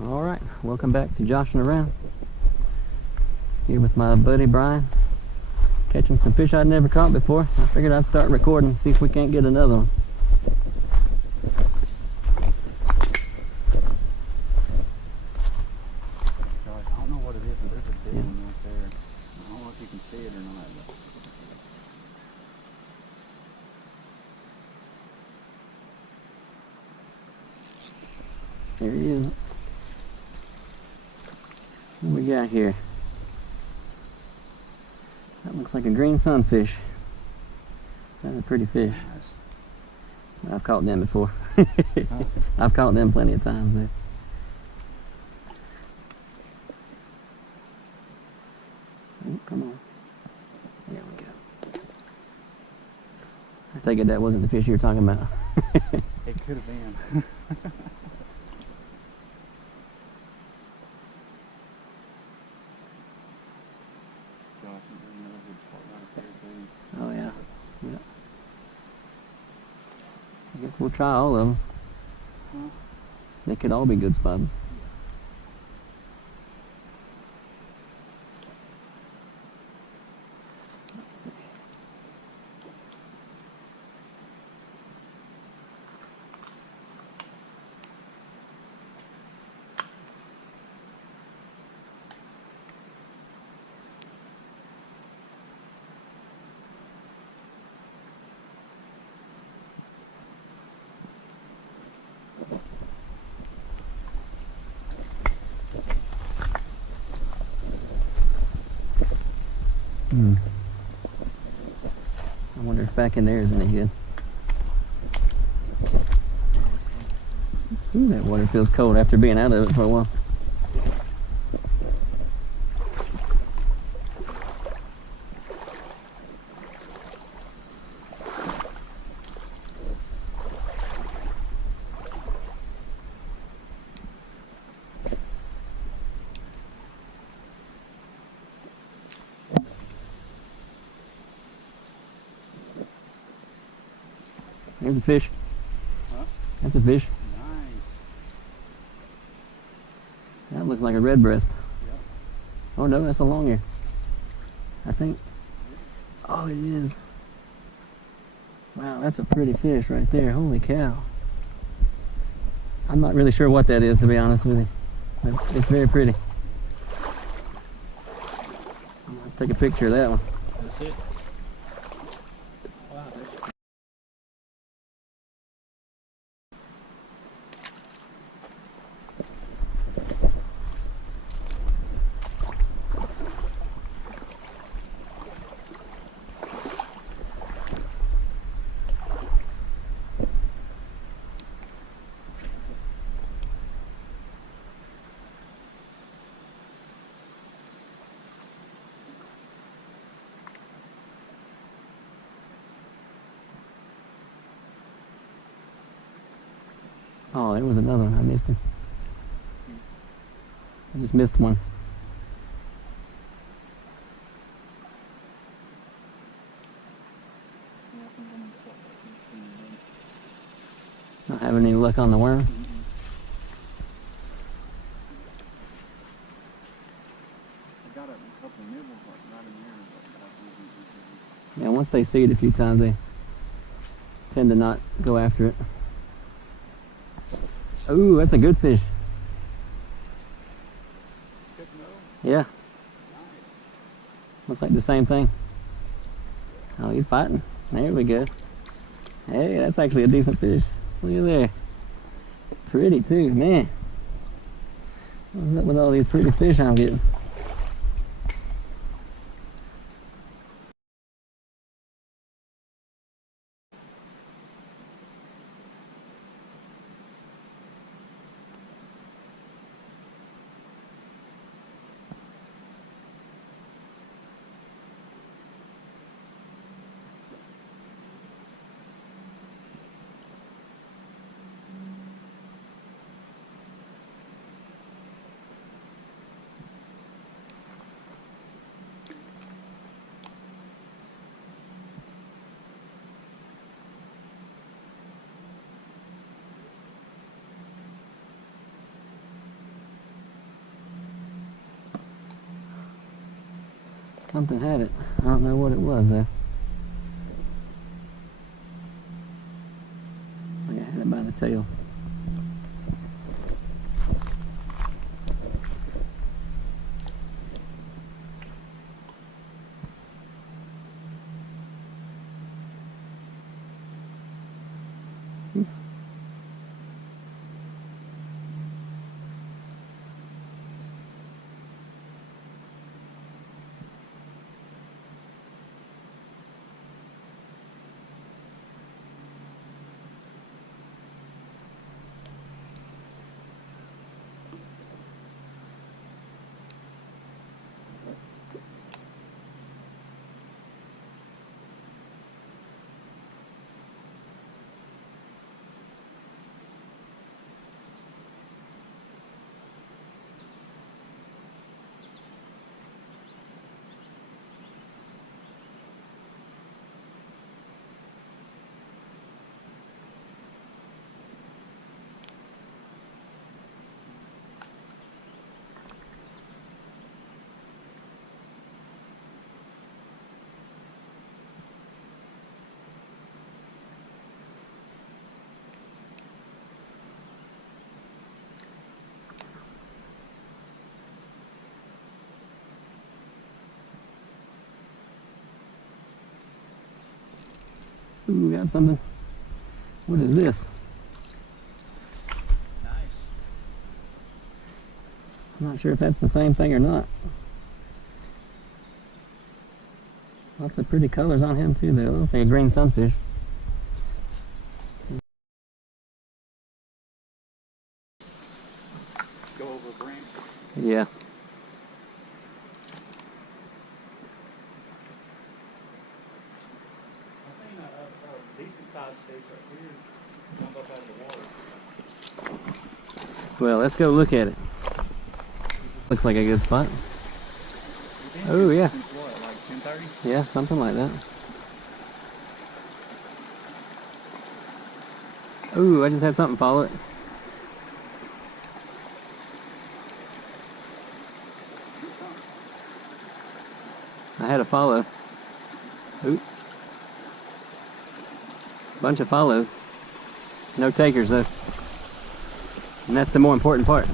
Alright, welcome back to Joshing Around. Here with my buddy Brian, catching some fish I'd never caught before. I figured I'd start recording, see if we can't get another one. Gosh, I don't know what it is, but there's a big one right there. I don't know if you can see it or not. There he is. What we got here? That looks like a green sunfish. That's a pretty fish. Nice. I've caught them before. I've caught them plenty of times there. Oh, come on. There we go. I take it that wasn't the fish you were talking about. It could have been. Gosh, there's another good spot right there too. Oh yeah. Yep. I guess we'll try all of them. Huh? They could all be good spots. Let's see. I wonder if back in there is any good. Ooh, that water feels cold after being out of it for a while. There's a fish. Huh? That's a fish. Nice. That looks like a red breast. Yep. Oh no, that's a long ear. I think. Oh, it is. Wow, that's a pretty fish right there. Holy cow. I'm not really sure what that is, to be honest with you. But it's very pretty. I'm gonna take a picture of that one. That's it. Wow, there's Oh, there was another one. I missed him. I just missed one. Not having any luck on the worm. I got a couple nibbles like right in there, but I think Yeah, once they see it a few times, they tend to not go after it. Ooh, that's a good fish. good no. Yeah, Nice. looks like the same thing. Oh, he's fighting. There we go. Hey, that's actually a decent fish. Look at there. Pretty too, man. What's up with all these pretty fish I'm getting? Something had it. I don't know what it was though. I think I had it by the tail. Ooh, we got something. What is this? Nice. I'm not sure if that's the same thing or not. Lots of pretty colors on him too though. Looks like a green sunfish. Go over a branch. Yeah. I think a decent sized fish right here jump up out of the water. Well, let's go look at it. Looks like a good spot. Oh yeah. Since what, like 10:30? Yeah, something like that. Ooh, I just had something follow it. I had a follow. Ooh. Bunch of follows. No takers though. And that's the more important part.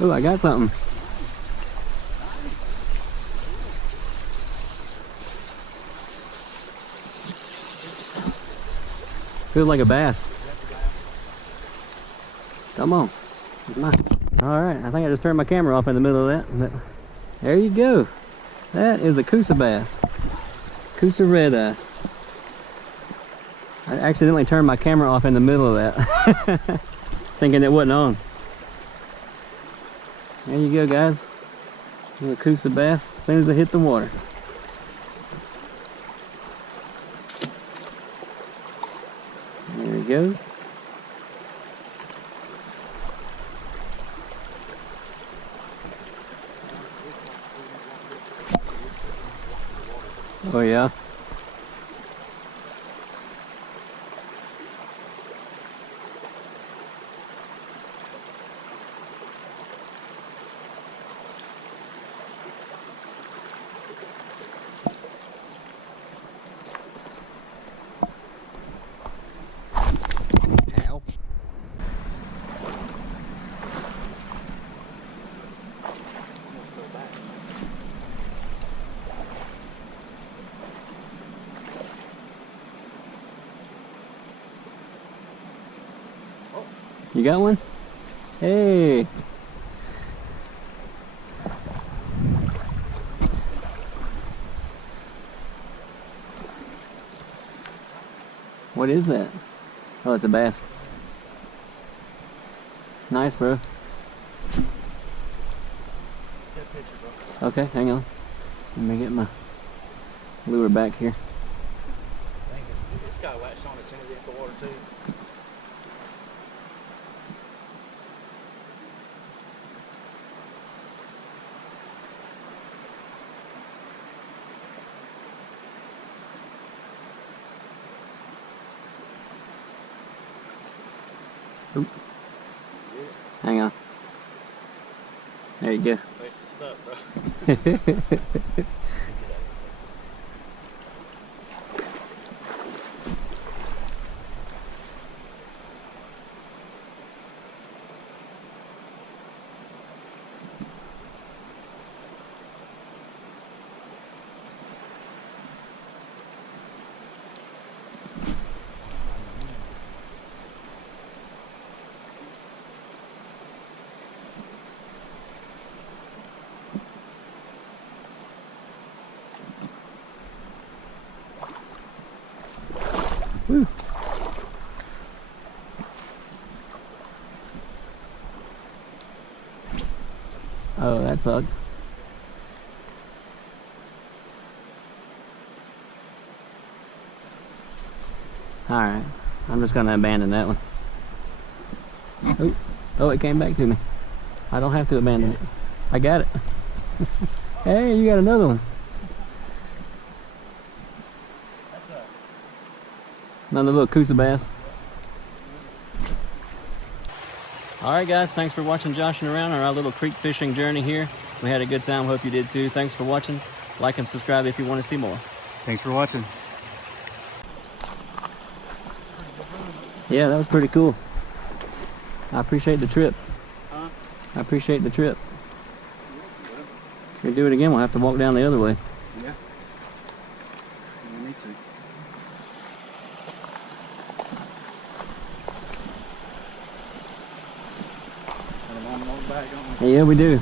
Ooh, I got something. Feels like a bass. Come on. It's mine. Alright, I think I just turned my camera off in the middle of that. But there you go. That is a Coosa bass. Coosa red eye. I accidentally turned my camera off in the middle of that. Thinking it wasn't on. There you go, guys. Little Coosa bass as soon as they hit the water. There he goes. Oh yeah. Ow. You got one? Hey. What is that? Oh, it's a bass. Nice, bro. Okay, hang on. Let me get my lure back here. It's got latched on as soon as it hit the water too. Oop. Hang on. There you go. Face is stuck, bro. Woo. Oh, that sucked. Alright, I'm just gonna abandon that one. Oh, oh, it came back to me. I don't have to abandon it. I got it. Hey, you got another one. Another little Coosa bass. Alright guys, thanks for watching Joshing Around on our little creek fishing journey here. We had a good time, hope you did too. Thanks for watching. Like and subscribe if you want to see more. Thanks for watching. Yeah, that was pretty cool. I appreciate the trip. Huh? I appreciate the trip. If we do it again, we'll have to walk down the other way. Yeah. We need to. Yeah, we do.